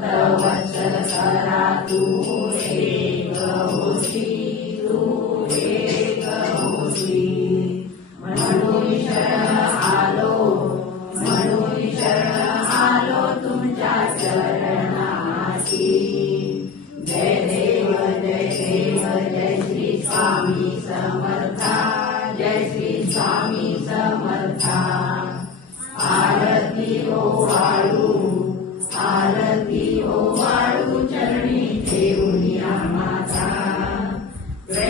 भक्त वत्सल करा तू एक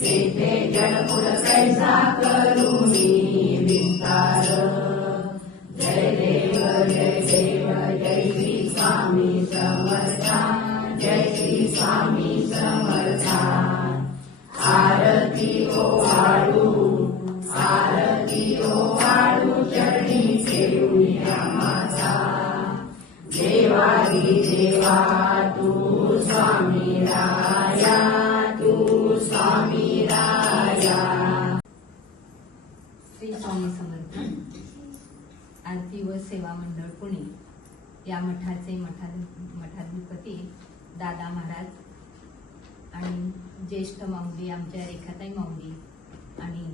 तेथे जडमुळ कैसा करुणी विस्तार जय देव जय देव जय श्री स्वामी समर्था जय श्री स्वामी समर्था आरती ओ वाळू आरती ओ वाळू माझा देवा सेवा मंडळ पुणे. या मठाचे मठाधि मठाधिपती दादा महाराज आणि ज्येष्ठ माऊली आमच्या रेखाताई माऊली आणि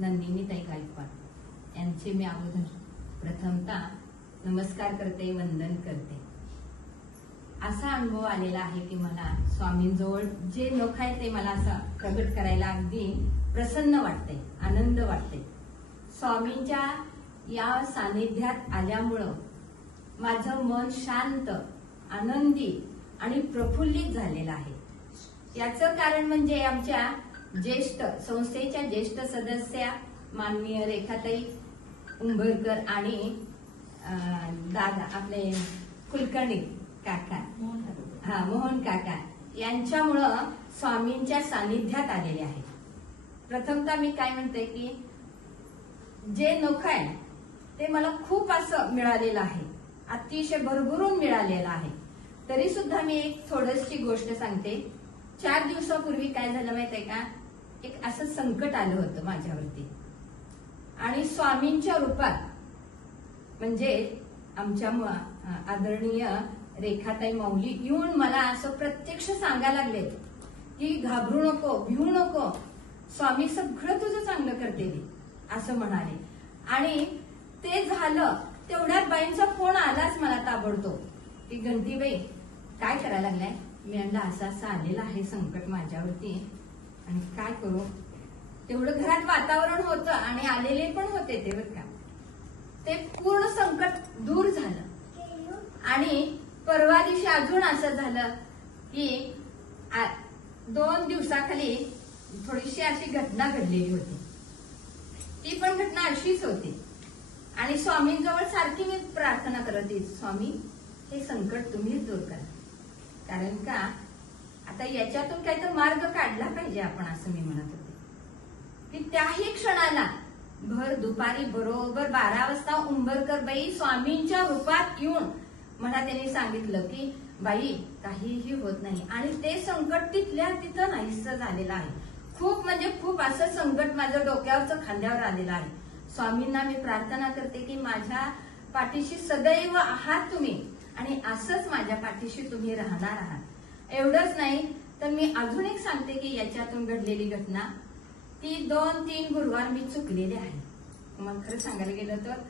नंदिनीताई गायकवाड. यांचे मी अगोदर प्रथमता नमस्कार करते वंदन करते. असा अनुभव आलेला आहे की मला स्वामींजवळ जे लोक आहेत ते मला असं प्रगट करायला अगदी प्रसन्न वाटते आनंद वाटते. स्वामींच्या या सानिध्यात आल्यामुळं माझं मन शांत आनंदी आणि प्रफुल्लित झालेलं आहे. याचं कारण म्हणजे आमच्या ज्येष्ठ संस्थेच्या ज्येष्ठ सदस्या माननीय रेखाताई उंभरकर आणि दादा आपले कुलकर्णी काका. हा मोहन काका. यांच्यामुळं स्वामींच्या सानिध्यात आलेले आहे. प्रथमतः मी काय म्हणते की जे नख आहे ते मला खूप असं मिळालेलं आहे. अतिशय भरभरून मिळालेलं आहे. तरी सुद्धा मी एक थोडीशी गोष्ट सांगते. चार दिवसापूर्वी काय झालं माहितीये का? एक असं संकट आलं होतं माझ्यावरती. आणि स्वामींच्या रूपात म्हणजे आमच्या आदरणीय रेखाताई माऊली येऊन मला असं प्रत्यक्ष सांगायला लागलेत की घाबरू नको भिवू नको. स्वामी सगळं तुझं चांगलं करते असं म्हणाले. आणि ते झालं तेवढ्यात बाईंचा फोन आलाच मला ताबडतोब. की गंटीबाई काय करायला लागलाय? मी यांना असा असा आलेला आहे संकट माझ्यावरती. आणि काय करू? तेवढं घरात वातावरण होतं आणि आलेले पण होते ते बरं का. ते पूर्ण संकट दूर झालं. आणि परवा दिवशी अजून असं झालं की आ- दोन दिवसाखाली थोडीशी अशी घटना घडलेली होती. ती पण घटना अशीच होती. आणि स्वामींजवळ सारखी मी प्रार्थना करत येईल स्वामी हे संकट तुम्हीच दूर करा. कारण का आता याच्यातून काहीतरी मार्ग काढला पाहिजे आपण असं मी म्हणत होते. की त्याही क्षणाला भर दुपारी बरोबर बारा वाजता उंबरकर बाई स्वामींच्या रूपात येऊन मला त्यांनी सांगितलं की बाई काहीही होत नाही. आणि ते संकट तिथल्या तिथं नाहीसं झालेलं आहे. खूप म्हणजे खूप असं संकट माझं डोक्यावरचं खांद्यावर आलेलं आहे. स्वामींना मी प्रार्थना करते की माझ्या पाठीशी सदैव आहात तुम्ही आणि असंच माझ्या पाठीशी तुम्ही राहणार आहात. एवढंच नाही तर मी अजून एक सांगते की याच्यातून घडलेली घटना ती दोन तीन गुरुवार मी चुकलेले आहे. मग खरं सांगायला गेलं तर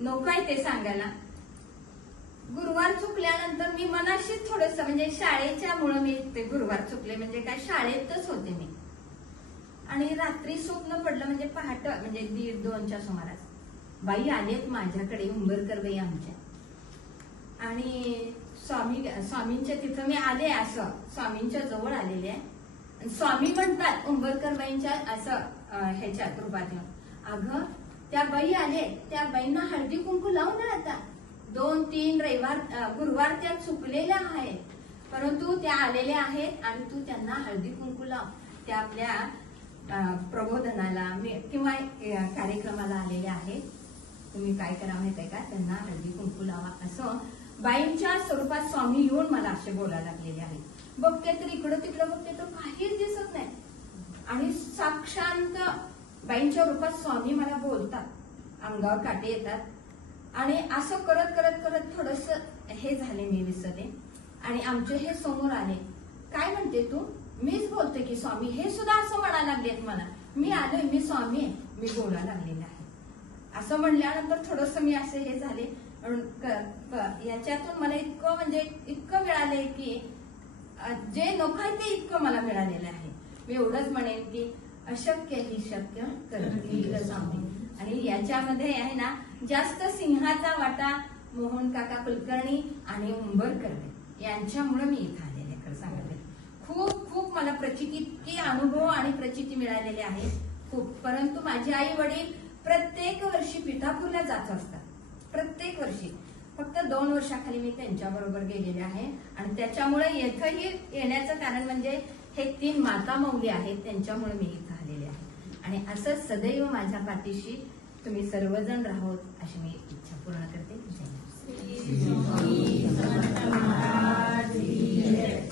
नको आहे ते सांगायला. गुरुवार चुकल्यानंतर मी मनाशीच थोडस म्हणजे शाळेच्या मुळे मी ते गुरुवार चुकले म्हणजे काय शाळेतच होते मी. आणि रात्री स्वप्न पडलं म्हणजे पहाट म्हणजे दीड दोनच्या सुमारास. बाई आलेत माझ्याकडे उंबरकर बाई आमच्या. आणि स्वामी स्वामींच्या तिथं मी आले असं. स्वामींच्या जवळ आलेले आहे. स्वामी म्हणतात उंबरकर बाईंच्या असं ह्याच्या ह्याच्यात रूपात येऊन. अगं त्या बाई आले. त्या बाईंना हळदी कुंकू लावून आता. दोन तीन रविवार गुरुवार त्या चुकलेल्या आहेत. परंतु त्या आलेल्या आहेत आणि तू त्यांना हळदी कुंकू लाव. त्या आपल्या प्रबोधनाला मी- किंवा कार्यक्रमाला आलेले आहेत. तुम्ही काय करा माहीत आहे का? त्यांना हळदी कुंकू लावा असं बाईंच्या स्वरूपात स्वामी येऊन मला असे बोलायला लागलेले आहेत. बघते तर इकडं तिकडं बघते तर काहीच दिसत नाही. आणि साक्षांत बाईंच्या रूपात स्वामी मला बोलतात. अंगावर काटे येतात. आणि असं करत करत करत थोडस हे झाले मी विसरले. आणि आमचे हे समोर आले. काय म्हणते तू? मीच बोलते की स्वामी हे सुद्धा असं म्हणायला लागलेत मला. मी आलोय मी स्वामी आहे. मी बोलायला लागलेले आहे. असं म्हणल्यानंतर थोडस मी असे हे झाले. याच्यातून मला इतकं म्हणजे इतकं मिळालंय की जे नको आहे ते इतकं मला मिळालेलं आहे. मी एवढंच म्हणेन की अशक्य ही शक्य करतील स्वामी. आणि याच्यामध्ये आहे ना जास्त सिंहाचा वाटा मोहन काका कुलकर्णी आणि उंबरकर यांच्यामुळे मी इथं आलेले आहे, खरं सांगायला खूप खूप मला प्रचिती इतके अनुभव आणि प्रचिती मिळालेले आहे. खूप. परंतु माझे आई वडील प्रत्येक वर्षी पिठापूरला जात असतात. प्रत्येक वर्षी. फक्त दोन वर्षाखाली मी त्यांच्या बरोबर गेलेले आहे. आणि त्याच्यामुळे येथंही येण्याचं कारण म्हणजे हे तीन माता मौली आहेत. त्यांच्यामुळे मी इथं आलेले आहे. आणि असंच सदैव माझ्या पाठीशी तुम्ही सर्वजण राहोत अशी मी इच्छा पूर्ण करते. जय.